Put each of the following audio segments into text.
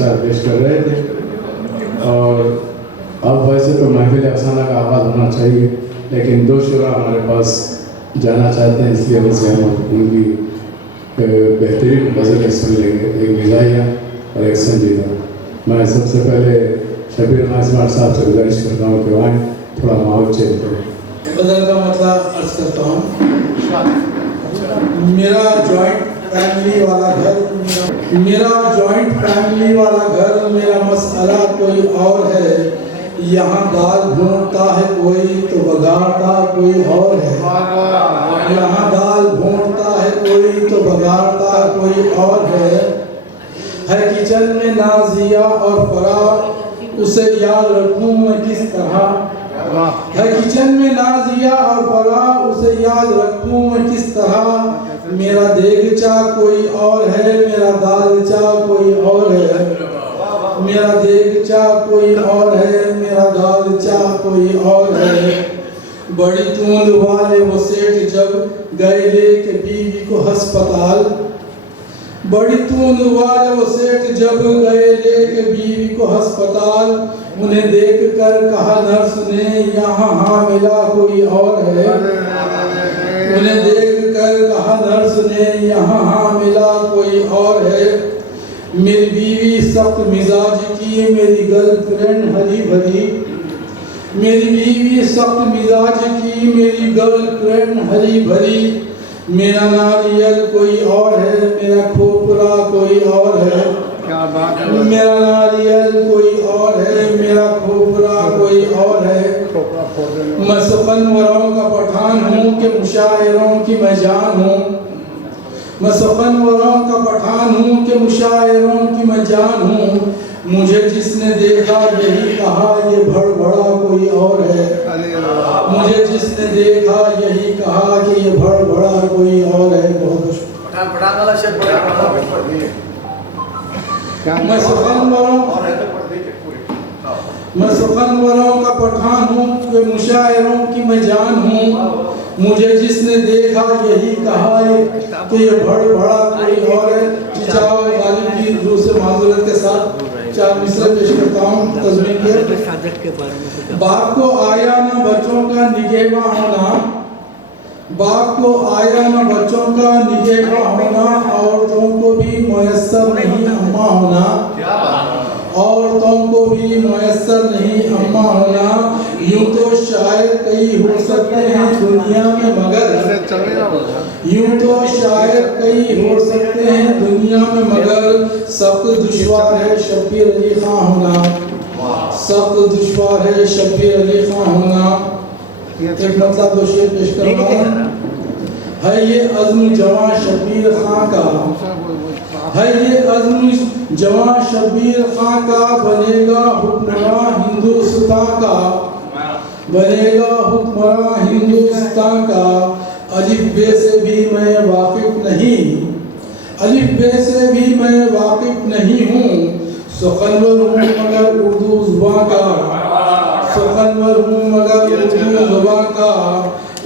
अशार पेश कर रहे थे। और अब वैसे तो महफिल अफसाना का आगाज़ होना चाहिए, लेकिन दो शुरा हमारे पास जाना चाहते हैं, इसलिए उनसे हम उनकी बेहतरीन गज़लें सुन लेंगे, एक मिजाहिया और एक संजीदा। मैं सबसे पहले शबीर नाज़िमार साहब से गुजारिश करता हूँ कि वहाँ थोड़ा माहौल चेंज करें। गज़ल का मतलब अर्ज करता हूँ। मेरा जॉइंट फैमिली वाला घर, मेरा जॉइंट फैमिली वाला घर, मेरा मसला कोई और है। यहाँ दाल भूनता है कोई तो बगाड़ता कोई और है। यहाँ दाल भूनता है कोई तो बगाड़ता कोई और है किचन में नाजिया और फरार, उसे याद रखूं मैं किस तरह। है किचन में नाजिया और फरार, उसे याद रखूं मैं किस तरह। मेरा देगचा कोई और है, मेरा दालचा कोई और है। मेरा देगचा कोई और है, मेरा दालचा कोई और है। बड़ी तूंद वाले वो सेठ जब गए लेके बीवी को अस्पताल, बड़ी तूंद वाले वो सेठ जब गए लेके बीवी को अस्पताल। उन्हें देख कर कहा नर्स ने यहाँ हामिला कोई और है। उन्हें देख कर कहा नर्स ने यहाँ हामिला कोई और है। मेरी बीवी सख्त मिजाज की, मेरी गर्लफ्रेंड हरी भरी। मेरी बीवी सख्त मिजाज की, मेरी गर्लफ्रेंड हरी भरी। मेरा नारियल कोई और है, मेरा खोपरा कोई और है। क्या बात है। मेरा नारियल कोई और है, मेरा खोपरा कोई और है। मैं सुखनवरों का पठान हूँ कि मुशायरों की मैं जान हूँ। मैं सुखनवरों का पठान हूँ कि मुशायरों की मैं जान हूँ। मुझे जिसने देखा यही कहा ये भड़बड़ा कोई और है। मुझे जिसने देखा यही कहा कि ये भड़बड़ा कोई और है। बहुत मैं सुखनवरों का पठान हूँ कि मुशायरों की मैं जान हूँ। मुझे जिसने देखा यही कहा कि ये भड़बड़ा कोई और है। जाओ गालिब की रूह से माजूरत के साथ चार मिसरे पेश करता हूँ तज़मीन के। बाप को आया ना बच्चों का निगहबान होना, बाप को आया ना बच्चों का निगहबान होना। औरतों को भी मुयस्सर नहीं अम्मा होना, औरतों को भी मुयस्सर नहीं अम्मा होना। यूं तो शायर कई हो सकते हैं दुनिया में मगर, यूं तो शायर कई हो सकते हैं दुनिया में मगर। सख्त दुश्वार है शब्बीर अली खां होना, सख्त दुश्वार है शब्बीर अली खां होना। एक मतलब दो शेर पेश कर रहा हूँ। है ये अज़्म जवां शब्बीर खां का, है ये अज़्म जवां शब्बीर खां का। बनेगा हुक्मरान हिंदुस्तान का, बनेगा हुक्मरान हिंदुस्तान का। अलिफ बे से भी मैं वाकिफ नहीं, अलिफ बे से भी मैं वाकिफ नहीं हूँ। सुखनवर हूँ मगर उर्दू ज़ुबान का, सुखनवर हूँ मगर उर्दू ज़ुबान का।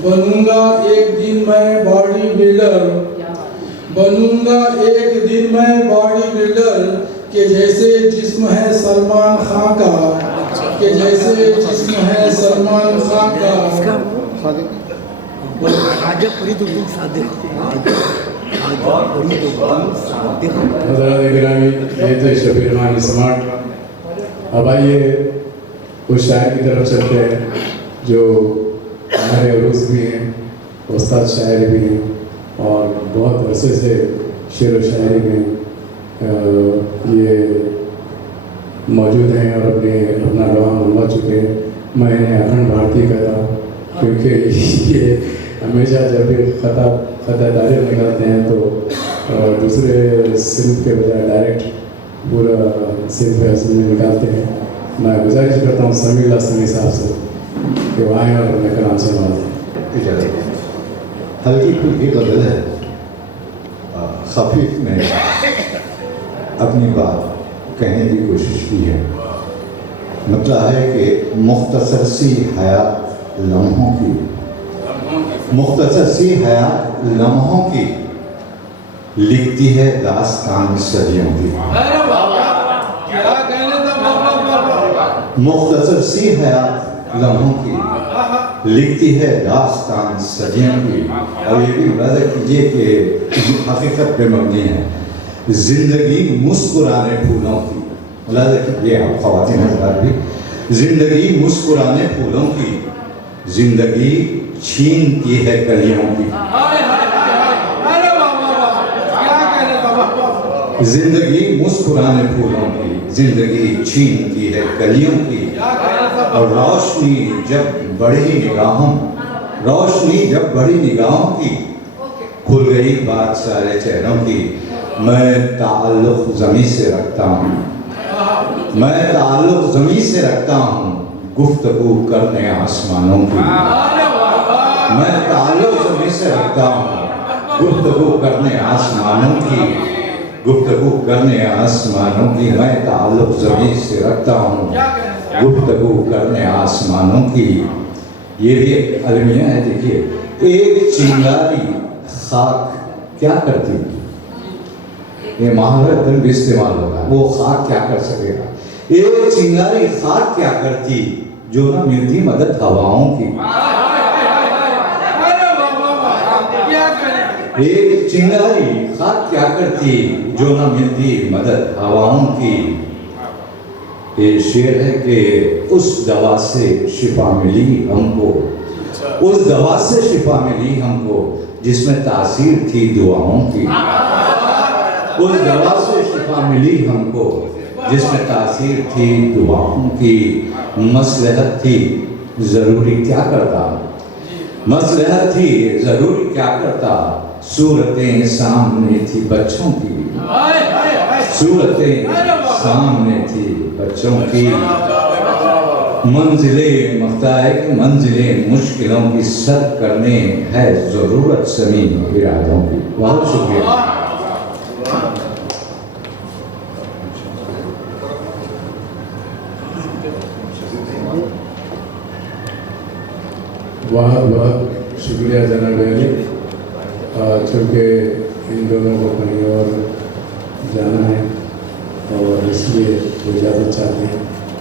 बनूंगा एक दिन मैं बॉडी बिल्डर, बनूंगा एक दिन मैं बॉडी बिल्डर। के जैसे जिस्म है सलमान खान का, के जैसे जिस्म है सलमान खान का। ये थे शबीर रहमान स्मार्ट। अब आइए उस शायर की तरफ चलते हैं जो हमारे अरूज भी हैं, उस्ताद शायर भी हैं और बहुत अरसे से शेर व शायरी में ये मौजूद हैं और अपना रवा मनवा चुके हैं। मैं इन्हें अखंड भारतीय कहता हूँ क्योंकि ये हमेशा जब भी खतादारी निकालते हैं तो दूसरे सिंध के बजाय डायरेक्ट पूरा सिंध फैसल में निकालते हैं। मैं गुजारिश करता हूँ समीला समी साहब से कि वो आएँ और अपने कलाम से नवाजें। हल्की फुल्की गज़ल है, खफीफ में अपनी बात कहने की कोशिश की है। मतलब है कि मुख्तसर सी हयात लम्हों की, मुख्तसर सी हयात लम्हों की लिखती है दास्तान सदियों की। मुख्तसर सी हयात लम्हों की लिखती है दास्तान सदियों की। और ये भी वादा कीजिए कि हकीकत पे मबनी है। जिंदगी मुस्कुराने फूलों की, वादा कीजिए आप ख़वातीन हज़रात भी, जिंदगी मुस्कुराने फूलों की, जिंदगी छीनती है कलियों की। जिंदगी मुस्कुराने फूलों की, जिंदगी छीनती है कलियों की। और रोशनी जब बढ़ी निगाहों, रोशनी जब बढ़ी निगाहों की, खुल गई बात सारे चेहरों की। मैं ताल्लुक़ ज़मीं से रखता हूँ, मैं ताल्लुक़ ज़मीं से रखता हूँ, गुफ्तगू करने आसमानों की। मैं ताल्लुक़ ज़मीं से रखता हूँ, गुफ्तगू करने आसमानों की, गुफ्तगू करने आसमानों की। मैं ताल्लुक़ ज़मीं से रखता हूँ, गुफ्तगू करने आसमानों की। ये भी एक अलमिया है। देखिए, एक चिंगारी खाक क्या करती, ये महावरत भी इस्तेमाल होगा, वो खाक क्या कर सकेगा। एक चिंगारी खाक क्या करती, जो ना मिलती मदद हवाओं की। एक चिंगारी खाक क्या करती, जो ना मिलती मदद हवाओं की। ये शेर है कि उस दवा से शिफा मिली हमको, उस दवा से शिफा मिली हमको, जिसमें तासीर थी दुआओं की। उस दवा से शिफा मिली हमको, जिसमें तासीर थी दुआओं की। मसलहत थी ज़रूरी क्या करता, मसलहत थी ज़रूरी क्या करता, सूरतें सामने थी बच्चों की, सूरतें सामने थी बच्चों की। मंजिले मफ्ताह मंजिले मुश्किलों की सर करने है ज़रूरत समी इरादों की। बहुत शुक्रिया। बहुत बहुत शुक्रिया जनाब अली। चूँकि इन दोनों को कहीं और जाना है और इसलिए वो इजाज़त चाहते हैं,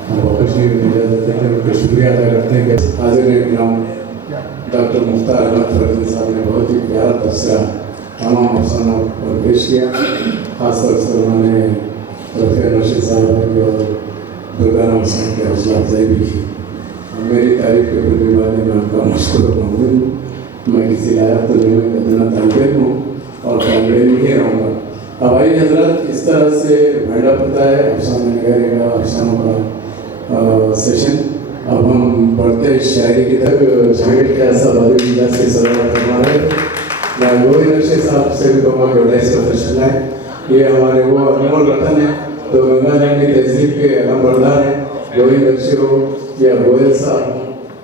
हम वापस ही इजाज़त देते हैं। उनका शुक्रिया अदा करते हैं कि हाजिर इकराम डॉक्टर मुख्तार अहमद फरज़ी साहब ने बहुत ही प्यारा तबसरा तमाम अफसानों पर पेश किया। ख़ासतौर से उन्होंने रफ़ी रशीद साहब और दुर्गाराम हुसैन की हौसला अफजाई भी की। मेरी तारीफ के प्रति में उनका मशकूर ममनून हूँ। मैं किसी लायक तो नहीं तालिब हूँ और तालिब ही रहूँगा। अब आइए हजरत, इस तरह से भेड़ा पता है अफसाना नगारे का, अफसानों का सेशन। अब हम बढ़ते हैं शायरी की तरफ। जाहिर के सब अली से सवाल करवा रहे मैं गोविंद नक्शे साहब से भी कहूँगा कि 250 प्रश्न लाए। ये हमारे वो अनमोल रतन है, तो गंगा जंग की तहजीब के अलमबरदार हैं। गोविंद नक्शे हो या गोयल साहब,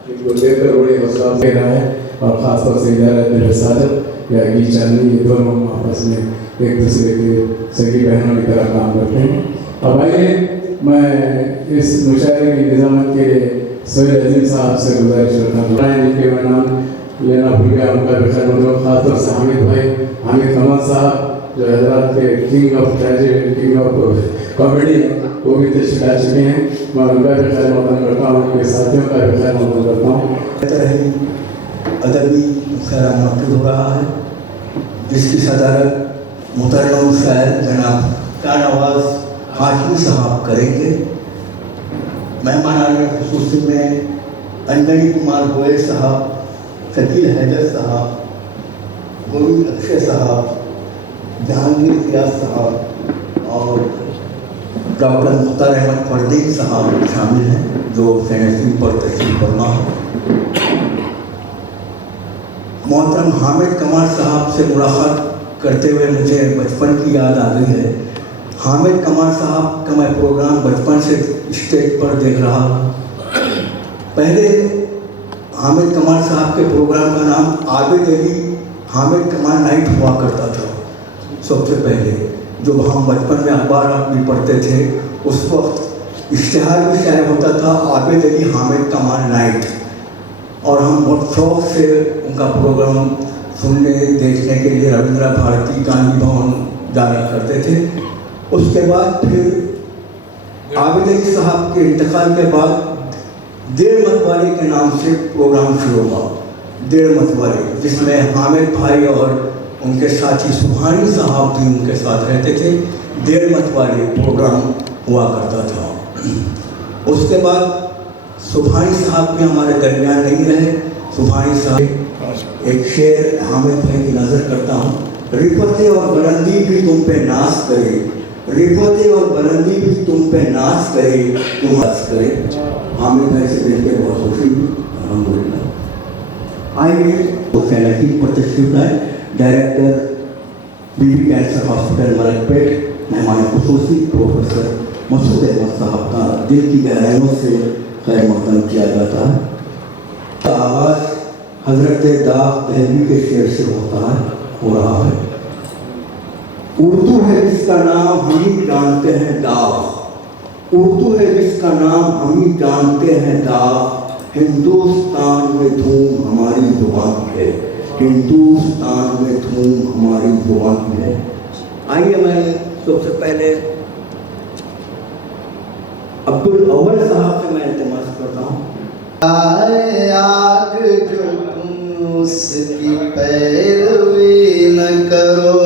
इनको देखकर बड़ी हौसला दे रहा है। और ख़ासतौर से इदारा सादत या की चांदनी, ये दोनों आपस में एक दूसरे के सगी बहनों की तरह काम करते हैं। अब आइए मैं इस मुशायरे की निज़ामत के लिए सैयद अजीम साहब से गुजारिश करता हूँ जिनके मैं नाम लेना भूल गया, उनका भी खैर मतलब ख़ासतौर से हामिद भाई, हामिद कमल साहब जो हैदराबाद के king of tragedy, king of comedy हैं, वो भी तशरीफ ला चुके हैं। मैं उनका भी खैर मकदम करता हूँ, उनके साथियों का भी खैर मकदम करता हूँ। अदबी खैर मकबूल हो रहा है, जिसकी सदारत मुहतरम शायर जनाब शाहनवाज हाशिमी साहब करेंगे। मेहमान आने खुसूसी में अंजनी कुमार गोयल साहब, शकील हैदर साहब, गोविंद अक्षय साहब, जहांगीर रियाज साहब और डॉक्टर मुख्तार अहमद फरदीन साहब शामिल हैं, जो सेनेटरी पर तशरीफ फरमा है। मोहतरम हामिद कमाल साहब से मुलाकात करते हुए मुझे बचपन की याद आ गई है। हामिद कमाल साहब का मैं प्रोग्राम बचपन से स्टेज पर देख रहा हूँ। पहले हामिद कमाल साहब के प्रोग्राम का नाम आबिद अली हामिद कमाल नाइट हुआ करता था। सबसे पहले जो हम बचपन में अखबार भी पढ़ते थे, उस वक्त इश्तिहार भी शायद होता था आबिद अली हामिद कमाल नाइट, और हम बहुत शौक़ से उनका प्रोग्राम सुनने देखने के लिए रविंद्र भारती, गांधी भवन जाया करते थे। उसके बाद फिर आबिद अली साहब के इंतकाल के बाद देर मतवाले के नाम से प्रोग्राम शुरू हुआ, देर मतवाले, जिसमें हामिद भाई और उनके साथी सुभानी साहब भी उनके साथ रहते थे। देर मतवाले प्रोग्राम हुआ करता था। उसके बाद सुभानी साहब भी हमारे दरमियान नहीं रहे। सुभानी साहब एक शेर हामिद भाई की नज़र करता हूँ, रिफते और बुलंदी भी तुम पे नाश करे, रिफते और बुलंदी भी तुम पे नाश करे, तुम हंस करे। हामिद भाई से मिलकर बहुत खुशी हुई, अल्हम्दुलिल्लाह। आइए तो फैलटी पर तशरीफ लाए director BB cancer hospital Malakpet मेहमान खुसूसी प्रोफेसर मसूद अहमद साहब का दिल की गहराइयों से खैर मकदम किया जाता है। आवाज़ हजरत दाग दहलवी के शेर से होता है, हो रहा है। उर्दू है जिसका नाम हम ही जानते हैं दाग, उर्दू है जिसका नाम हम ही जानते हैं दाग, हिंदुस्तान में धूम हमारी जुबान की है, हिंदुस्तान में धूम हमारी जुबान की है। आइए मैं सबसे पहले अब्दुल अव्वल साहब से मैं इल्तिमास करता हूँ। आग जो तुम उसकी पैरवी न करो,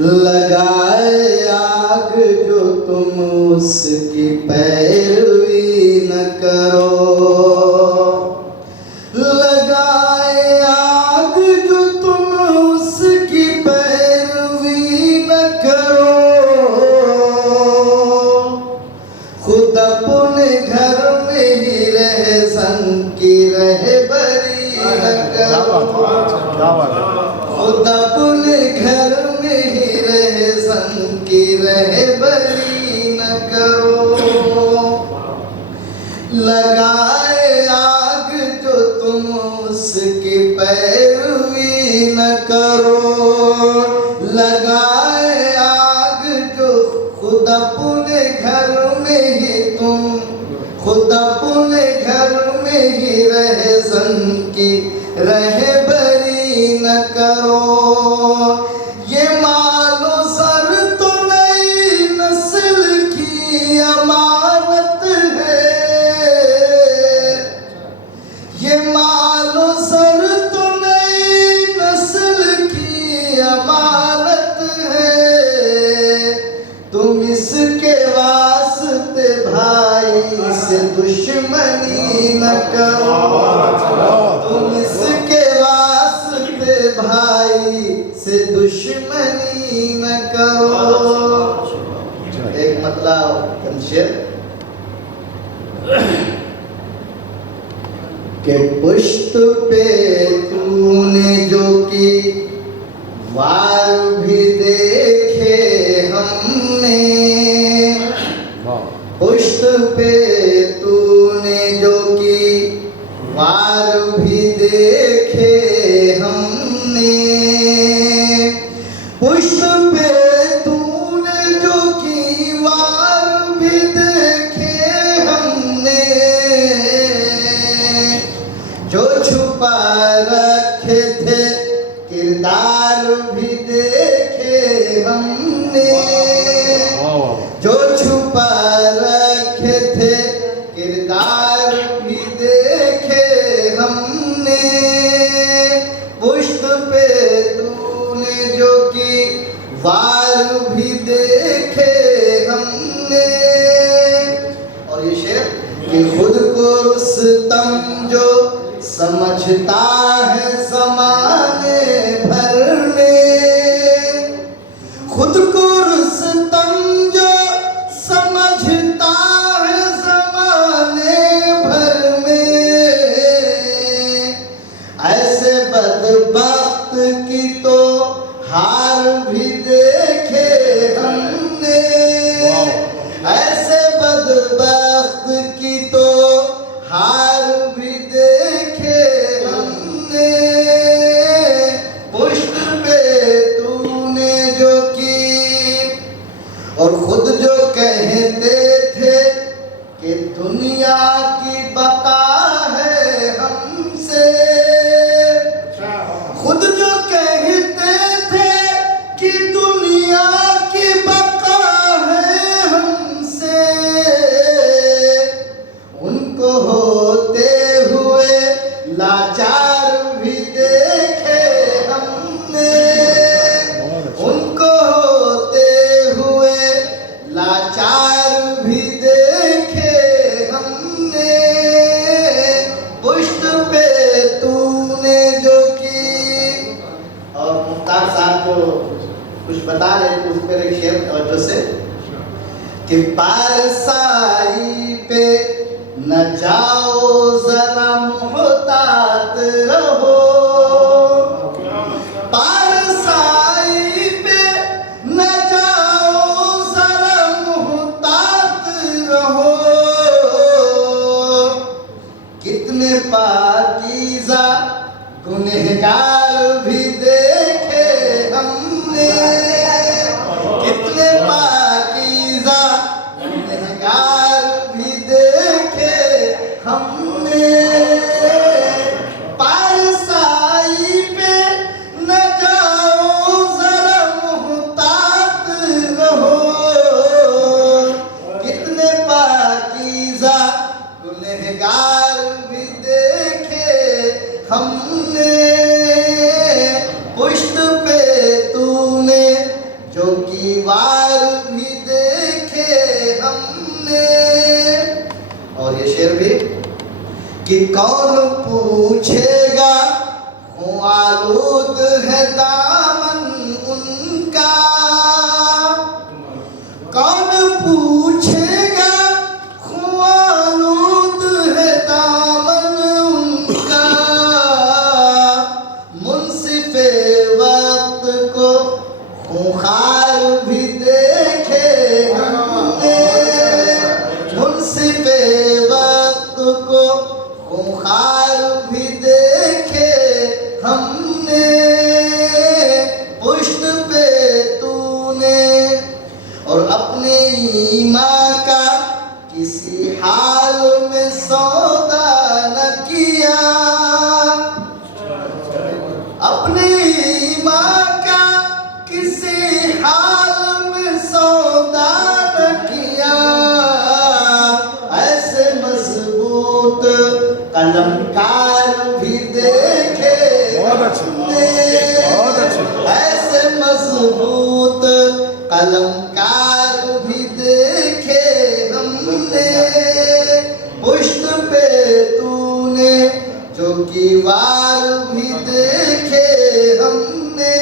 लगाए आग जो तुम उसकी पैरवी न करो, लगाए आग जो तुम उसकी पैरवी न करो, खुद अपने घर में ही रह सन की रहबरी न करो, खुद अपने घर में ही रह सन की रहबरी न करो, लगाए आग जो तुम उसकी पैरवी न करो, लगाए आग जो खुद अपने घर में ही तुम, खुद अपने घर में ही रह सन की रहबरी न करो। ये मालो सर तो नई नस्ल की अमानत है, ये मालो सर तो नई नस्ल की अमानत है, तुम इसके वास्ते भाई से दुश्मनी न करो, तुम इसके वास्ते भाई से दुश्मनी न करो। एक मतलब शेर के पुश्त पे तूने जो की वार भी देखे हमने, पुश्त पे तूने जो की वार भी देखे हमने, पुश्त पे तूने जो की वार भी देखे हमने, जो छुपा रखे थे किरदार भी देखे हमने, जो छुपा रखे थे किरदार भी देखे हमने, पुश्त पे तूने जो की वार भी देखे हमने। और ये शेर कि खुद को रुस्तम जो समझता है ज़माने भर में, खुद को रुस्तम जो समझता है ज़माने भर में, ऐसे बदबख्त की तो हार भी देखे हमने, ऐसे बदबख्त की तो हार भी देखे हमने, पुश्त पे तूने जो की। और खुद जो कहते थे कि दुनिया की बका है हमसे, खुद जो कहते थे कि दुनिया की बका उस पर एक शेर तवज्जो से कि पारसाई पे न जाओ जरा मुहतात रहो, पारसाई पे न जाओ जरा मुहतात रहो, कितने पाकीज़ा गुनहगार भी देखे हमने, कितने पाकीज़ा गुनहगार भी देखे हमने, पारसाई पे न जाओ जरा मुहतात रहो, कितने पाकीज़ा गुनहगार भी देखे हमने, पुश्त पे तूने जो कीवार भी देखे हमने। और ये शेर भी कि कौन पूछेगा हूँ आलूद है दामन उनका, कौन पूछेगा हूँ आलूद है दामन उनका, मुंसिफे वक्त को खूंखार भी देखे हमने, मुंसिफे वक्त को खूंखार भी देखे हमने, पुश्त पे तूने और अपने ईमान का किसी हाल में सौदा न किया, अपने ईमान का किसी हाल में सौदा न किया, ऐसे मजबूत कलमकार भी देखे हमने, ऐसे मजबूत कलमकार भी देखे हमने, पुश्त पे तूने जो कीवार भी देखे हमने।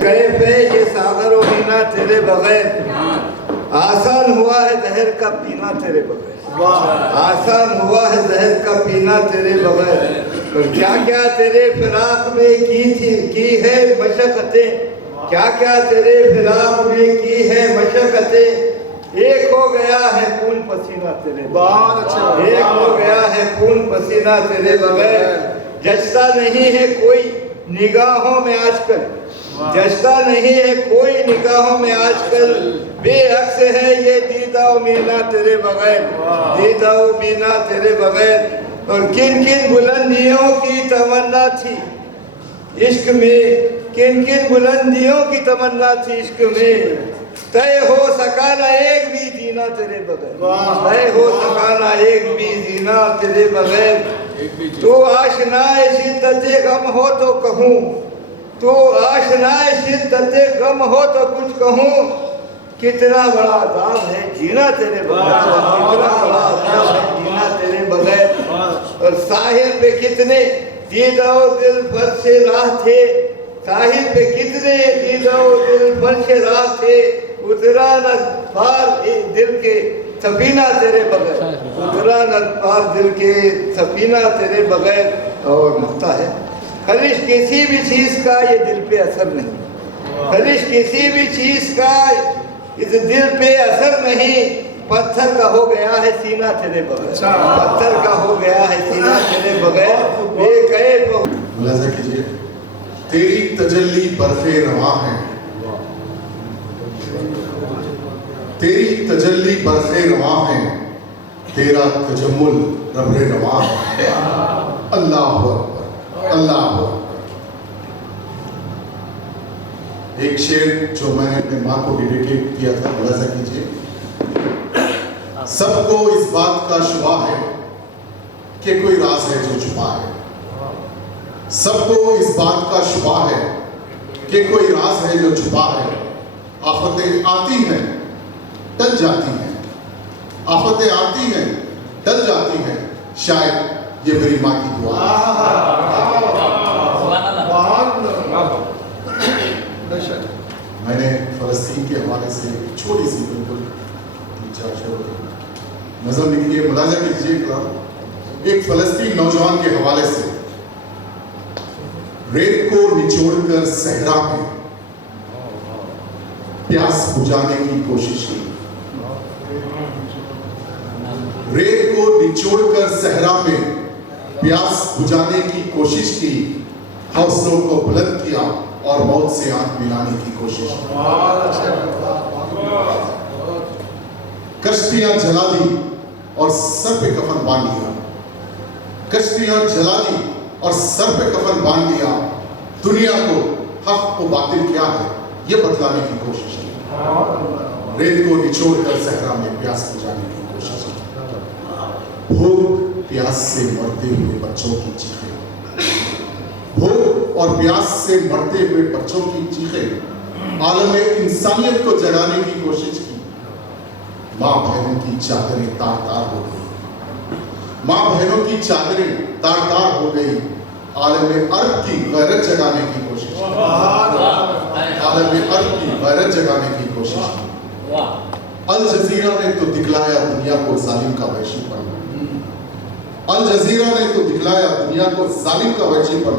कैफे ये सागरों मीना तेरे बगैर, आसान हुआ है जहर का पीना तेरे बगैर, आसान हुआ है जहर का पीना तेरे बगैर। और क्या क्या तेरे फिराक में की है मशक्क़तें, क्या क्या तेरे फिराक में की है मशक्क़तें, एक हो गया है खून पसीना तेरे बगैर, एक हो गया है खून पसीना तेरे बगैर। जचता नहीं है कोई निगाहों में आजकल, जचता नहीं है कोई निगाहों में आजकल, बेअक्स है ये दीदा मीना तेरे बगैर, दीदा मीना तेरे बगैर। और किन किन बुलंदियों की तमन्ना थी इश्क में, किन किन बुलंदियों की तमन्ना थी इश्क में, तय हो सका ना एक भी जीना तेरे बगैर, तय हो सका ना एक भी जीना तेरे बगैर। तू आशनाए शिद्दते गम हो तो कहूँ, तू आशनाए शिद्दते गम हो तो कुछ कहूँ, कितना बड़ा अज़ाब है जीना तेरे बगैर, कितना बड़ा अज़ाब है जीना तेरे बगैर। और साहिल पे कितने दीदा दिल पर से राह थे, साहिल पे कितने दीदा दिल पर से राह थे, उतरा न पार दिल के सफीना तेरे बगैर, उतरा न पार दिल के सफीना तेरे बगैर। और नुक्ता है खलिश किसी भी चीज़ का ये दिल पे असर नहीं, खलिश किसी भी चीज़ का इस दिल पे असर नहीं, पत्थर का हो गया है सीना तेरे बगैर, पत्थर का हो गया है सीना तेरे बगैर। बेकैफ मुलाज़ा कीजिए, तेरी तजल्ली बर्फ़े रवां है, तेरी तजल्ली बर्फ़े रवां है, तेरा तजम्मुल रब्रे रवां है। अल्लाह अकबर, अल्लाह अकबर। एक शेर जो मैंने अपने माँ को डेडिकेट किया था, मुलाज़ा कीजिए। सबको इस बात का शुबा है कि कोई राज है जो छुपा है, सबको इस बात का शुबा है कि कोई राज है जो छुपा है। आफतें आती हैं टल जाती हैं, आफतें आती हैं टल जाती हैं, शायद ये मेरी माँ की दुआ है। मैंने फ़लस्तीन के हवाले से छोटी सी बिल्कुल 3-4 शेर नजम लिखिए, मुलाजा कीजिएगा। एक फलस्तीन नौजवान के हवाले से, रेत को निचोड़कर सहरा में प्यास बुझाने की कोशिश की। रेत को निचोड़कर सहरा में प्यास बुझाने की कोशिश की, हौसलों को बुलंद किया और मौत से आंख मिलाने की कोशिश की। कश्तियां जला दी और सर पे कफन बांध लिया। कश्तियां जला दी और सर पे कफन बांध लिया। दुनिया को हक व बातिल क्या है ये बतलाने की कोशिश की। रेत को निचोड़कर सहरा में प्यास बुझाने की कोशिश की। भूख प्यास से मरते हुए बच्चों की चीखें, भूख और प्यास से मरते हुए बच्चों की चीखें आलम इंसानियत को जगाने की कोशिश की। माँ बहनों की चादरें तार तार हो गई। माँ बहनों की चादरें तार तार हो गई। आलम अरब की गैरत जगाने की कोशिश की। आलम अरब की गैरत जगाने की कोशिश की। अल जजीरा ने तो दिखलाया दुनिया को जालिम का वहशीपन। अल जजीरा ने तो दिखलाया दुनिया को जालिम का वहशीपन।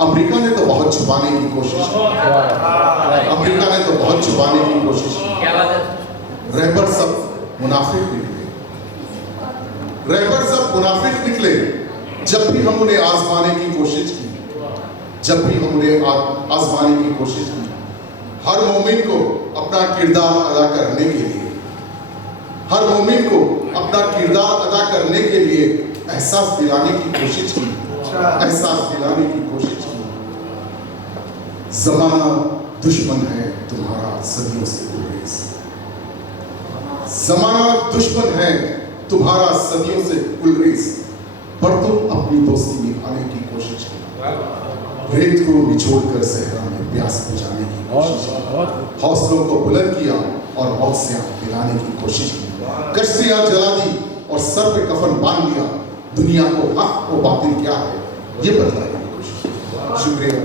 अमेरिका ने तो बहुत छुपाने की कोशिश की। अमेरिका ने तो बहुत छुपाने की कोशिश की। रहबर सब मुनाफिक निकले। रहबर सब मुनाफिक निकले। जब भी हम उन्हें आजमाने की कोशिश की, जब भी हम उन्हें आजमाने की कोशिश की, हर मोमिन को अपना किरदार अदा करने के लिए, हर मोमिन को अपना किरदार अदा करने के लिए एहसास दिलाने की कोशिश की। एहसास दिलाने की कोशिश की। जमाना दुश्मन है तुम्हारा सदियों से गुरेज। जमाना दुश्मन है तुम्हारा सदियों से गुलरेज। पर तुम अपनी दोस्ती निभाने की कोशिश की। रेत को निचोड़कर सहरा में प्यास बुझाने की कोशिश की। हौसलों को बुलंद किया और मौत से आंख मिलाने की कोशिश की। कश्तियां जला दी और सर पे कफन बांध लिया। दुनिया को हक और बातिल क्या है ये बतलाने की कोशिश की। शुक्रिया।